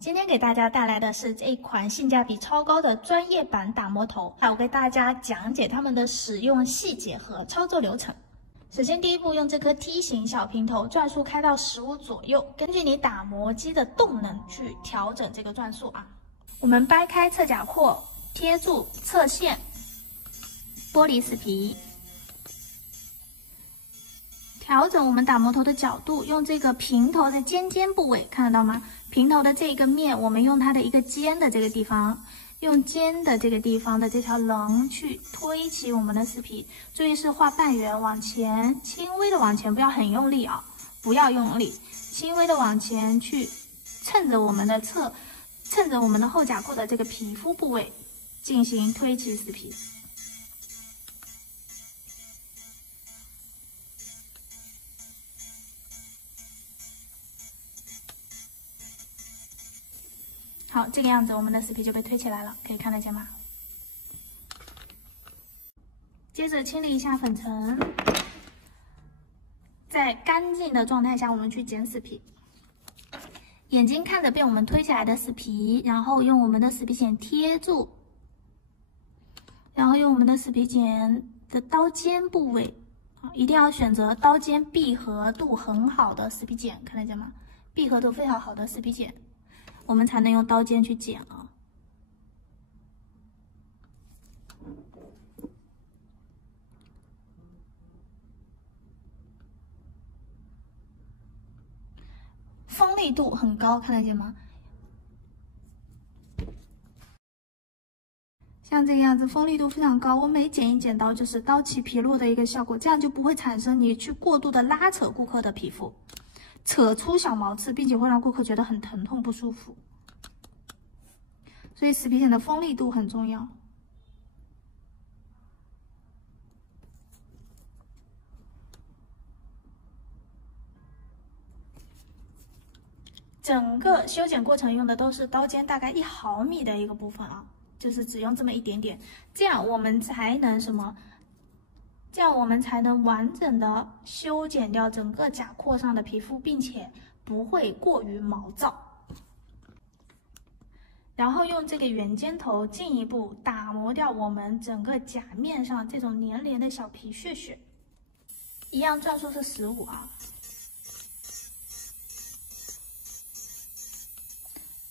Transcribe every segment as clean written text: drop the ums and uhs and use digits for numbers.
今天给大家带来的是这一款性价比超高的专业版打磨头，我给大家讲解它们的使用细节和操作流程。首先，第一步，用这颗梯形小平头，转速开到15左右，根据你打磨机的动能去调整这个转速啊。我们掰开侧甲廓，贴住侧线，剥离死皮，调整我们打磨头的角度，用这个平头的尖部位，看得到吗？平头的这个面，我们用它的一个尖的这个地方，用尖的这个地方的这条棱去推起我们的死皮，注意是画半圆往前，轻微的往前，不要很用力啊，不要用力，轻微的往前去趁着我们的后甲廓的这个皮肤部位进行推起死皮。好，这个样子我们的死皮就被推起来了，可以看得见吗？接着清理一下粉尘，在干净的状态下，我们去剪死皮。眼睛看着被我们推起来的死皮，然后用我们的死皮剪贴住，然后用我们的死皮剪的刀尖部位，一定要选择刀尖闭合度很好的死皮剪，看得见吗？闭合度非常好的死皮剪。我们才能用刀尖去剪啊。锋利度很高，看得见吗？像这个样子，锋利度非常高。我每剪一剪刀，就是刀起皮落的一个效果，这样就不会产生你去过度的拉扯顾客的皮肤。扯出小毛刺，并且会让顾客觉得很疼痛不舒服，所以死皮剪的锋利度很重要。整个修剪过程用的都是刀尖大概1毫米的一个部分啊，就是只用这么一点点，这样我们才能什么？这样我们才能完整的修剪掉整个甲廓上的皮肤，并且不会过于毛躁。然后用这个圆尖头进一步打磨掉我们整个甲面上这种粘连的小皮屑屑。一样转速是15啊。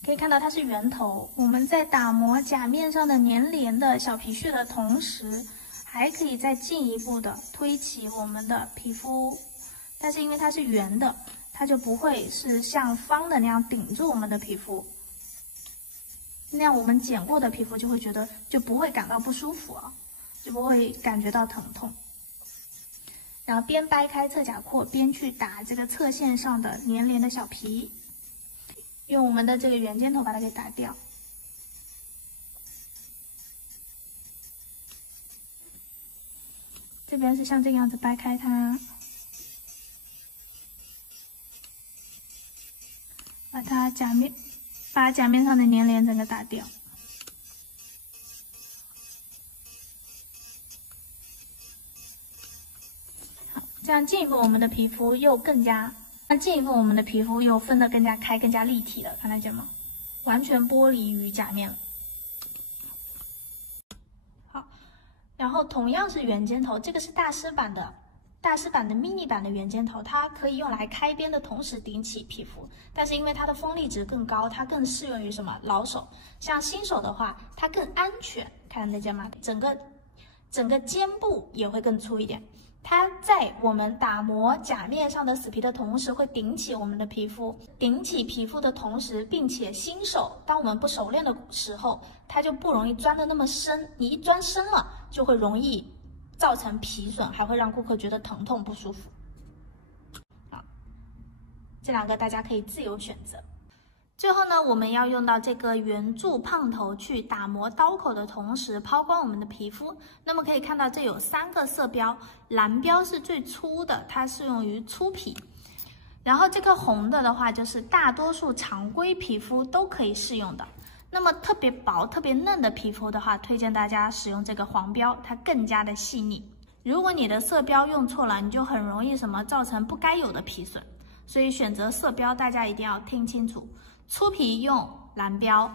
可以看到它是圆头，我们在打磨甲面上的粘连的小皮屑的同时，还可以再进一步的推起我们的皮肤，但是因为它是圆的，它就不会是像方的那样顶住我们的皮肤，那样我们剪过的皮肤就不会感到不舒服啊，就不会感觉到疼痛。然后边掰开侧甲廓，边去打这个侧线上的粘连的小皮，用我们的这个圆尖头把它给打掉。这边是像这个样子掰开它，把甲面上的粘连整个打掉。好，这样进一步我们的皮肤又分得更加开、更加立体了，看得见吗？完全剥离于甲面了。然后同样是圆尖头，这个是大师版的 mini 版的圆尖头，它可以用来开边的同时顶起皮肤，但是因为它的锋利值更高，它更适用于什么老手，像新手的话，它更安全，看得见吗？整个肩部也会更粗一点。它在我们打磨甲面上的死皮的同时，会顶起我们的皮肤，顶起皮肤的同时，并且新手当我们不熟练的时候，它就不容易钻得那么深，你一钻深了，就会容易造成皮损，还会让顾客觉得疼痛不舒服。好，这两个大家可以自由选择。最后呢，我们要用到这个圆柱胖头去打磨刀口的同时抛光我们的皮肤。那么可以看到这有3个色标，蓝标是最粗的，它适用于粗皮。然后这个红的话，就是大多数常规皮肤都可以适用的。那么特别薄、特别嫩的皮肤的话，推荐大家使用这个黄标，它更加的细腻。如果你的色标用错了，你就很容易造成不该有的皮损。所以选择色标大家一定要听清楚。粗皮用蓝标。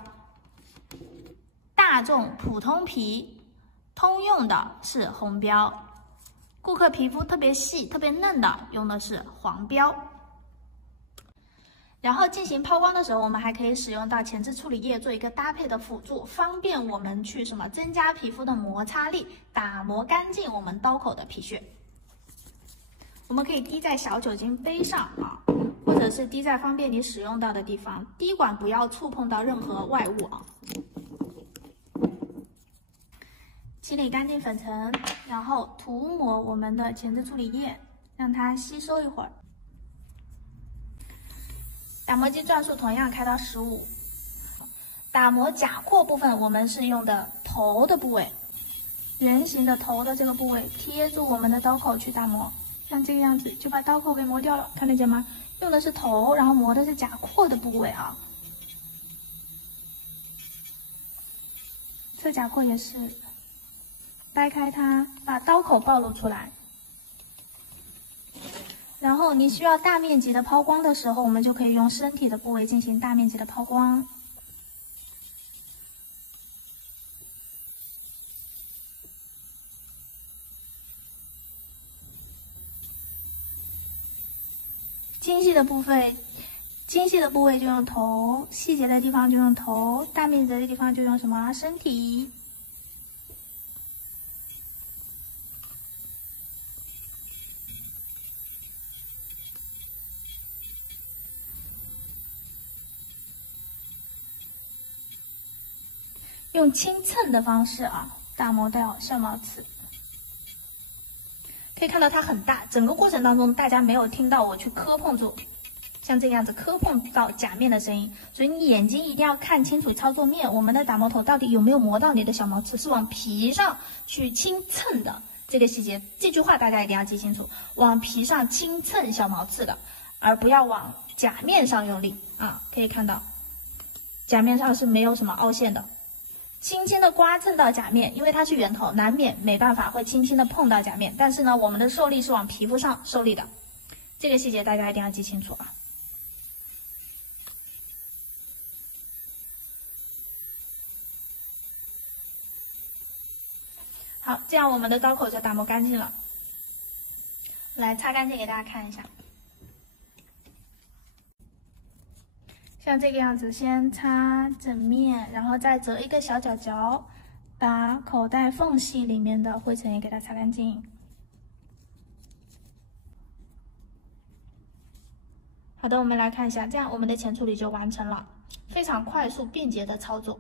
大众普通皮通用的是红标，顾客皮肤特别细、特别嫩的用的是黄标。然后进行抛光的时候，我们还可以使用到前置处理液做一个搭配的辅助，方便我们去增加皮肤的摩擦力，打磨干净我们刀口的皮屑。我们可以滴在小酒精杯上啊，或者是滴在方便你使用到的地方，滴管不要触碰到任何外物啊。清理干净粉层，然后涂抹我们的前置处理液，让它吸收一会儿。打磨机转速同样开到15。打磨甲廓部分，我们是用的头的部位，圆形的头的这个部位贴住我们的刀口去打磨，像这个样子就把刀口给磨掉了，看得见吗？用的是头，然后磨的是甲廓的部位啊。侧甲廓也是，掰开它，把刀口暴露出来。然后你需要大面积的抛光的时候，我们就可以用身体的部位进行大面积的抛光。精细的部位就用头，细节的地方就用头，大面积的地方就用什么？身体。用轻蹭的方式啊，打磨掉象毛刺。可以看到它很大，整个过程当中大家没有听到我去磕碰住，像这个样子磕碰到甲面的声音，所以你眼睛一定要看清楚操作面，我们的打磨头到底有没有磨到你的小毛刺，是往皮上去轻蹭的。这个细节，这句话大家一定要记清楚，往皮上轻蹭小毛刺的，而不要往甲面上用力啊。可以看到，甲面上是没有什么凹陷的。轻轻的刮蹭到甲面，因为它是圆头，难免没办法会轻轻的碰到甲面，但是呢，我们的受力是往皮肤上受力的，这个细节大家一定要记清楚啊。好，这样我们的刀口就打磨干净了。来擦干净给大家看一下。像这个样子，先擦整面，然后再折一个小角角，把口袋缝隙里面的灰尘也给它擦干净。好的，我们来看一下，这样我们的前处理就完成了，非常快速便捷的操作。